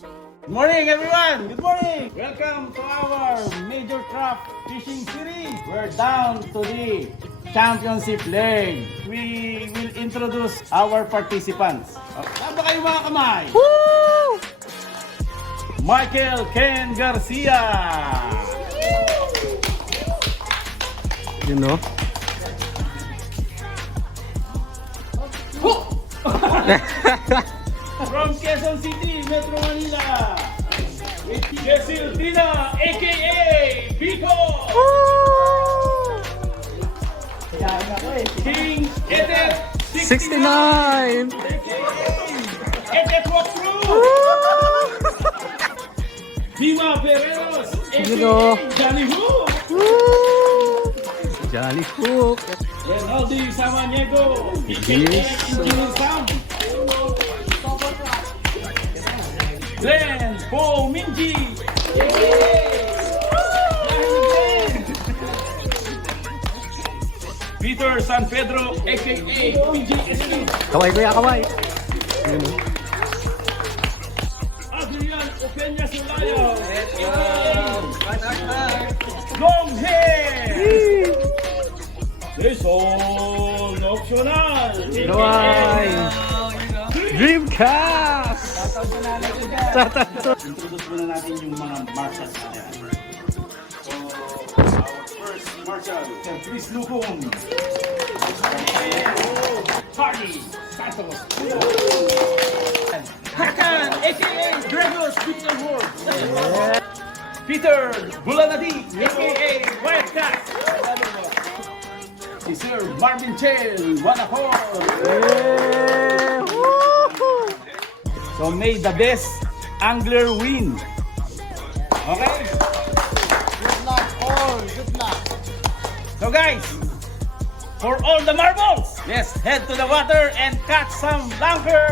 Good morning, everyone! Good morning! Welcome to our Major Craft Fishing Series. We're down to the championship leg. We will introduce our participants. Saan ba kayo mga kamay? Woo! Michael Ken Garcia. You know? From Quezon City, Metro Manila. With Cecil Tina, a.k.a. Pico. King Edet 69! Edet Walkthrough. Dima Ferreros, You know. a.k.a. Johnny Hook. Jolly Hook! Renaldi Samaniego, Engineer Engineer Sam. Glenn Paul Minji. Peter San Pedro, a.k.a. Minji SQ. Kaway kuya, kaway! You know? Adrian Opeña Sulayo, a.k.a. Long Hair. Jason Optional, Kaway! Dreamcast! Introduce muna natin yung mga marshals natin. So, our first marshal, Chris Lukong. Hardy Santos. Hakan, a.k.a. Gregos Victor Ward. Peter Bulanadi, a.k.a. Wildcat. Si Sir Marvin Chell, Wanakor. So may the best angler win. Okay? Good luck, all. Good luck. So guys, for all the marbles, let's head to the water and catch some blanker.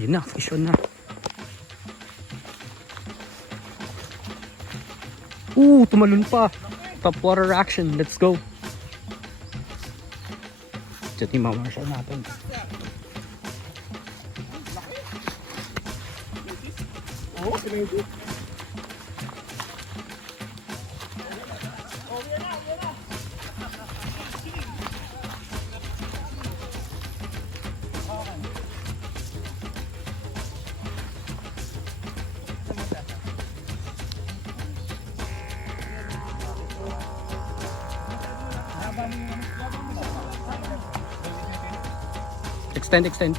Yun na, fish on na. Tumalun pa. Top water action, let's go. Diyan yung mga marshal natin. Extend, extend.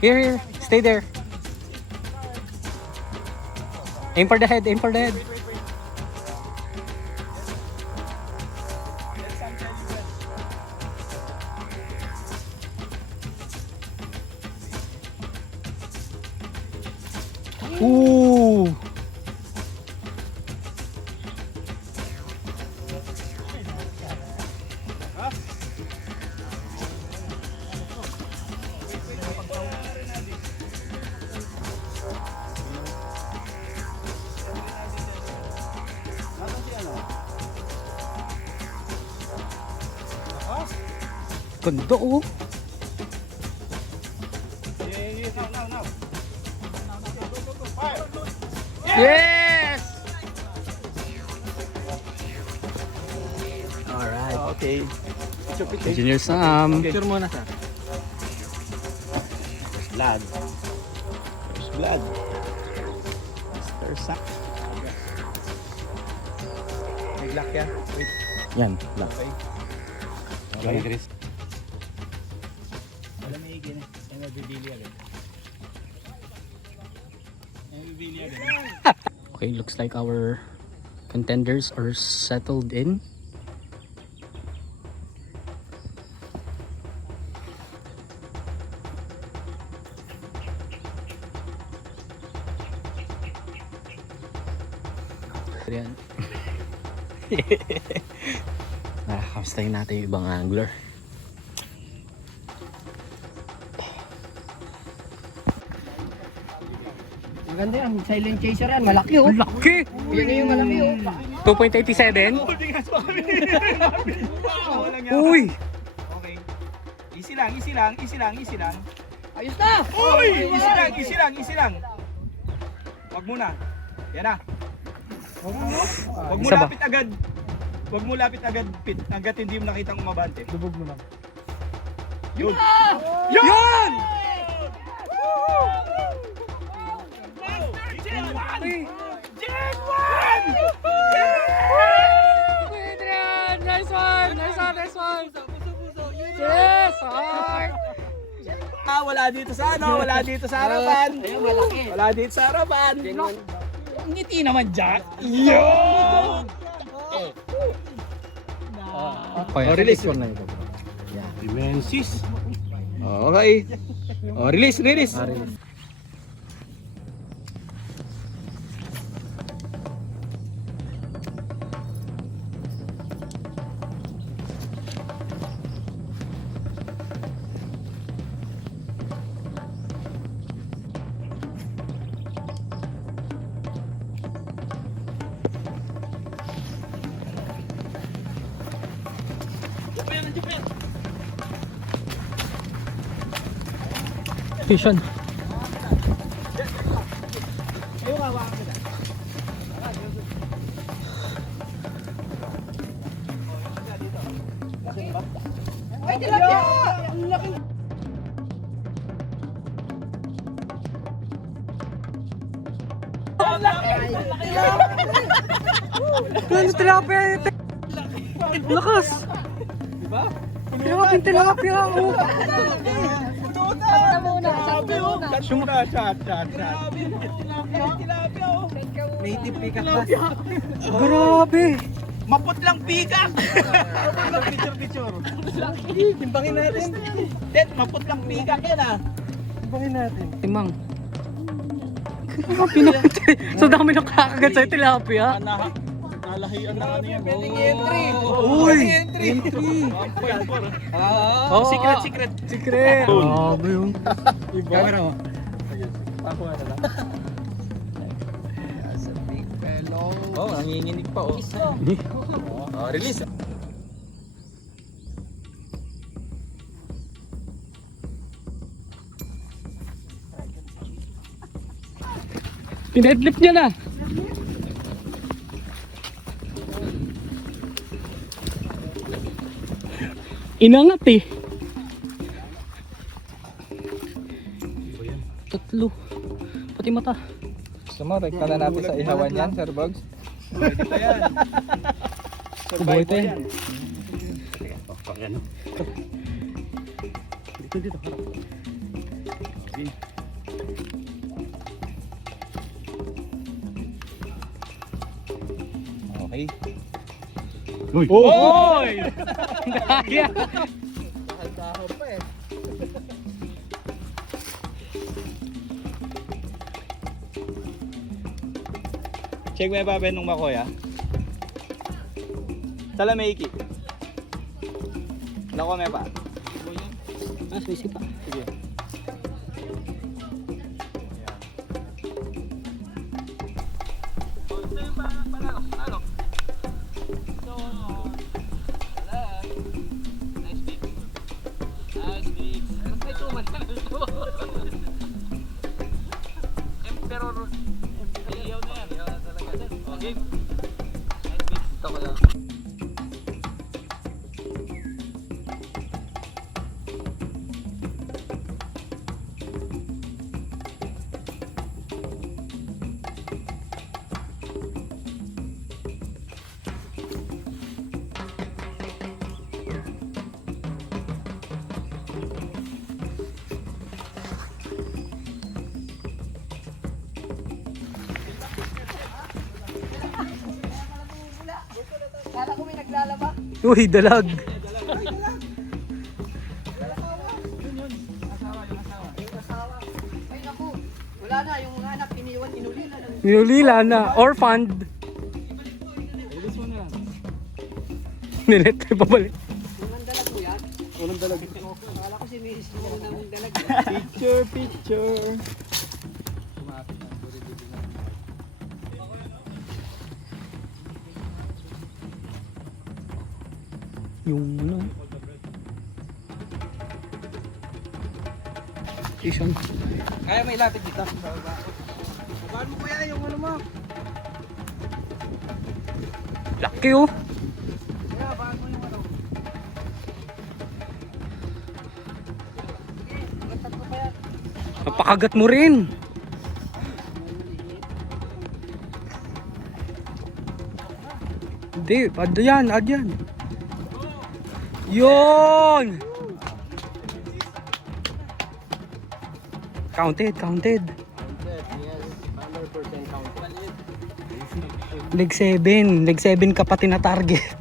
Here, here. Stay there. Aim for the head, aim for the head. Ooh. Ganda oh. Yes! Alright. Okay. Engineer Sam. Picture muna sa. First blood. First blood. Mr. Sam. May lock yan. Wait. Yan, lock. Okay, Chris. Wala may higin eh. Ay mabibili agad. Ay mabibili agad. Okay, looks like our contenders are settled in. Ayan. Nakakamustahin natin yung ibang angler. Maganda yan, silent chaser yan, malaki oh. Laki! Yan yung malaki oh. 2.87? Uy! Okay. Easy lang, easy lang, easy lang, easy lang. Ayos na! Uy! Easy lang, easy lang, easy lang. Wag muna. Yan na. Wag mo Isa ba? lapit agad. Wag mo lapit agad, Pit. Hanggat hindi mo nakitang umabante. Lubog mo lang. Yun! Yun! Gen 1! Gen 1! Nice one! Nice one! Nice one! Yes! Alright! Wala dito sa ano, wala dito sa harapan. Ayun, malaki. Wala dito sa harapan. Ngiti naman, Jack. Yun! Okay, release. na ito. Dimensis. Okay. Oh, release, release. Fish on. Ay, tilapia! Ang laki. Ano tilapia ito? Lakas! Diba? Tilapia, tilapia! Oh. Shot muna, shot. Native peacock bass. Grabe! Maput lang peacock! Picture. Timbangin natin. Ted, maput lang peacock yan ah. Timbangin natin. Timang. Grabe na. So dami nakakagat sa'yo tilapia. Nalahian na ano yan. Uy! Entry. Oh, secret. Grabe yung. Camera mo. Pakuha na lang. Oh, nanginginig pa oh. Oh, release. Pinheadlip niya na. Inangat eh. Tatlo. Pati mata. Gusto mo, rekta na natin sa ihawan yan, Sir Bogs? Dito yan. Kubuhay tayo. Dito. Okay. Oy! Daya. Check mo yung papen ng makoy ha. Tala may iki. Nako may pa. Suisi pa. Sige. Uy, dalag. Ay naku. Wala na. Yung anak iniwan, inulila na. Nilulila na. Orphaned. Nilet tayo pabalik. Unang dalag mo yan. Unang dalag. Akala ko si Miss yung unang dalag. Picture. Yung ano. Station. Kaya may lapit dito. Babaan mo kuya yung ano mo. Laki oh. Kaya babaan mo yung ano. Napakagat mo rin. Hindi, add yan, add yan. Yun! Counted, counted. Leg 7 ka pati na target.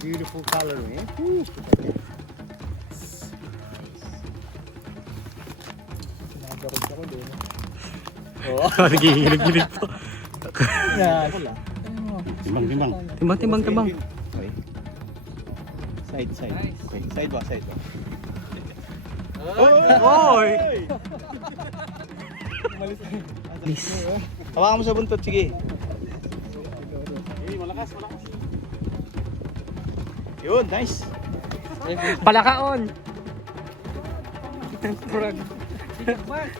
Beautiful color, eh? Nagigilig-gilig po. Timbang, timbang. Timbang. Okay. Side. Okay, side ba? Oy! Please. Hawakan mo sa buntot, sige. Malakas. Yun, nice. Palakaon!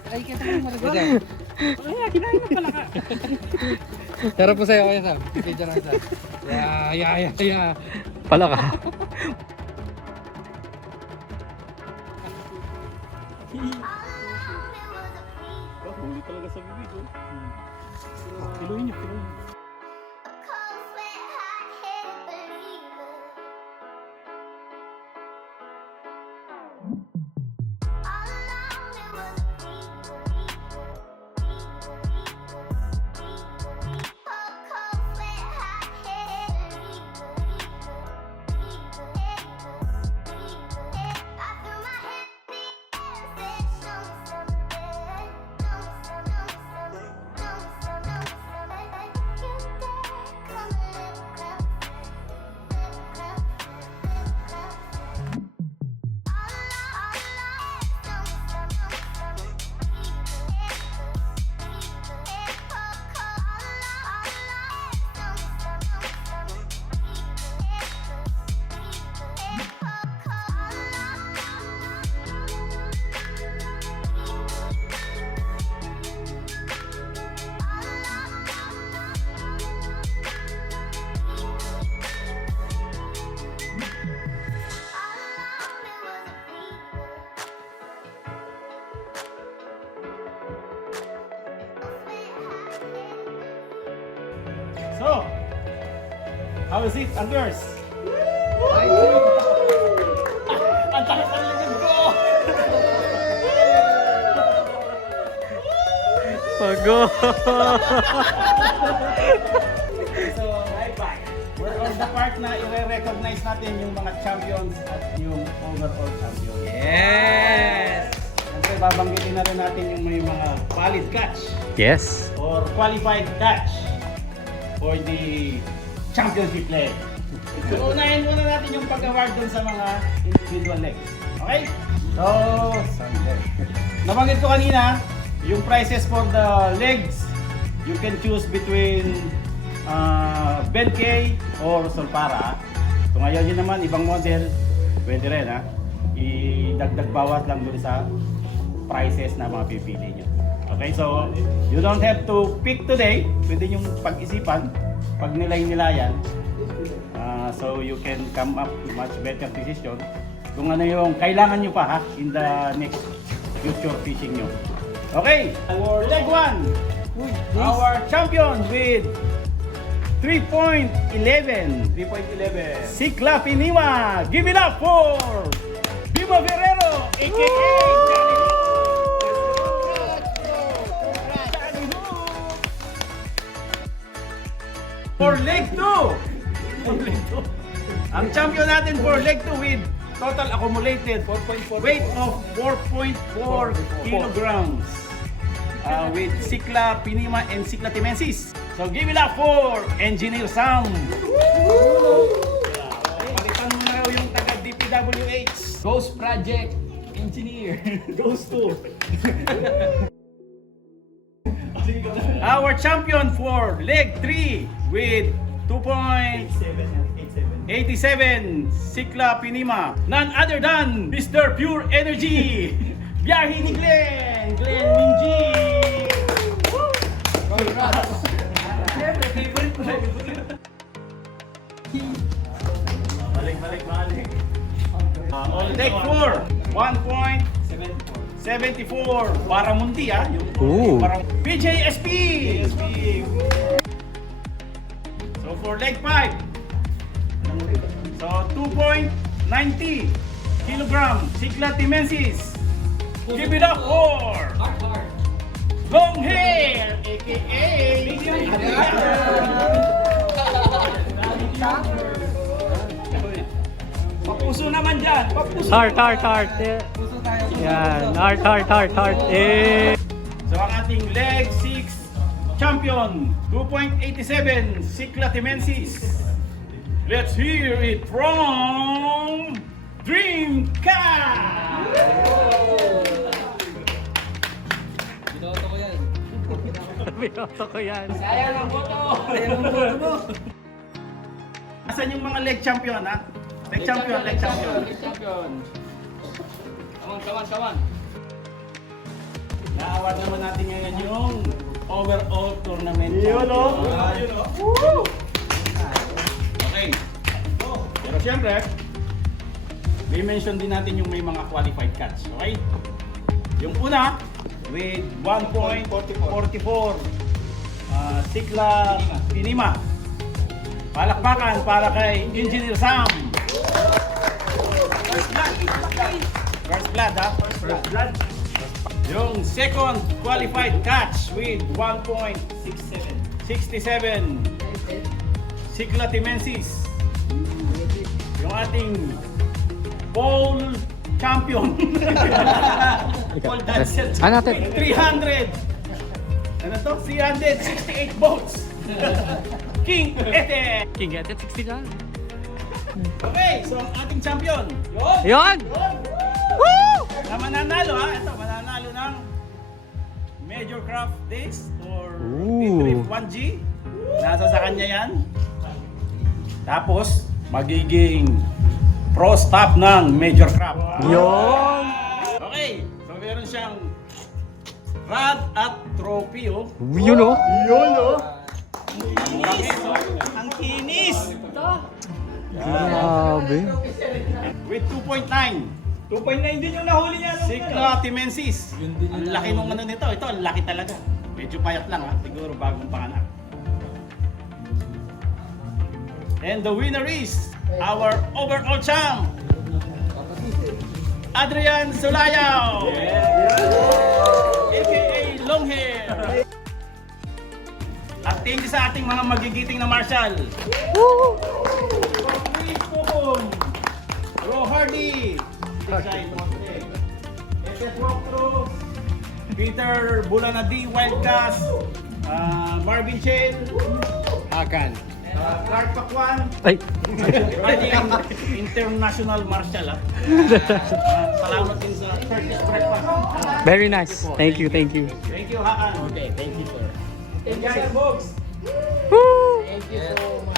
Ay, kita mo marigot. Sarap po sa'yo kuya Sam. Picture lang Sam. Yeah. Palaka. Huli talaga sa bibig, oh. Kiluhin niyo. So, how is it, Anders? Ang takas ng likod ko! Pago! So, bye-bye. We're on the part na i-recognize natin yung mga champions at yung overall champion. Yes! Siyempre, babanggitin na rin natin yung may mga valid catch Yes! or qualified catch for the championship leg. So, unahin muna natin yung pag-award dun sa mga individual legs. Okay? So, nabanggit ko kanina, yung prices for the legs, you can choose between Benkei or Solpara. So, ngayon yun naman, ibang model, pwede rin ha. Idagdag bawas lang dun sa prices na mga pipili nyo. Okay, so you don't have to pick today. Pwede yung pag-isipan, pag nilay-nilayan. So you can come up with much better decision kung ano yung kailangan nyo pa ha in the next future fishing nyo. Okay, our leg 1. Our champion with 3.11. Si Clappy Nima. Give it up for Bima Guerrero, aka Johnny. For leg 2. Ang champion natin for leg 2 with total accumulated weight of 4.4 kilograms. With Cicla Pinima and Cicla Timensis. So give it up for Engineer Sam. Palitan mo na raw yung taga DPWH. Ghost Project Engineer. Ghost 2. Our champion for leg 3 with 2.87 Cicla Pinima. None other than Mr. Pure Energy. Biyahe ni Glenn Minji. Balik. Take 4. 1.74 para Mundi yung para PJSP. So for leg 5. So 2.90 kilogram Cicla Timensis. Give it up for Long Hair, aka Papuso naman dyan, papuso. Heart. Yan, heart. Eh. So ang ating leg 6 champion, 2.87 Cicla Timensis. Let's hear it from Dreamcast! Binoto ko yan. Asan yung mga leg champion, ha? Leg champion. Come on. Naawat naman natin ngayon yung overall tournament champion. Okay. Pero siyempre, i-mention din natin yung may mga qualified cuts. Okay? Yung una, with 1.44 Cicla Pinima. Palakpakan para kay Engineer Sam. First blood, ha? First blood. Yung second qualified catch with 1.67 Cicla Timensis. Yung ating pole champion. Pole dancer. Ano natin? 300. Ano to? 368 votes. King Ete. King at 60 ka. Okay, so ang ating champion. Yun! Woo! Na mananalo, ha? Ito, mananalo ng Major Craft Days or Trip 1G. Nasa sa kanya yan. Tapos, magiging pro staff ng Major Craft. Yun! Okay, so meron siyang rod at trophy, oh. Yun oh. Ang kinis! Grabe. With 2.9. 2.9 din yung nahuli niya. Cicla Timensis. Ang laki nung ano nito. Ito, ang laki talaga. Medyo payat lang, ha. Siguro bagong panganak. And the winner is our overall champ, Adrian Sulayaw, aka Long Hair. At thank you sa ating mga magigiting na marshal. Chris Puhon, Ro Hardy, Efes Walkthrough, Peter Bulanadi, Wildcast, Marvin Chen, Hakan. Clark Pakwan, Ay. ating international marshal, ha. Salamat din sa Turkish breakfast. Very nice. Thank you. Thank you, Hakan. Okay, thank you, sir. Thank you, sir, folks. Woo! Thank you so much.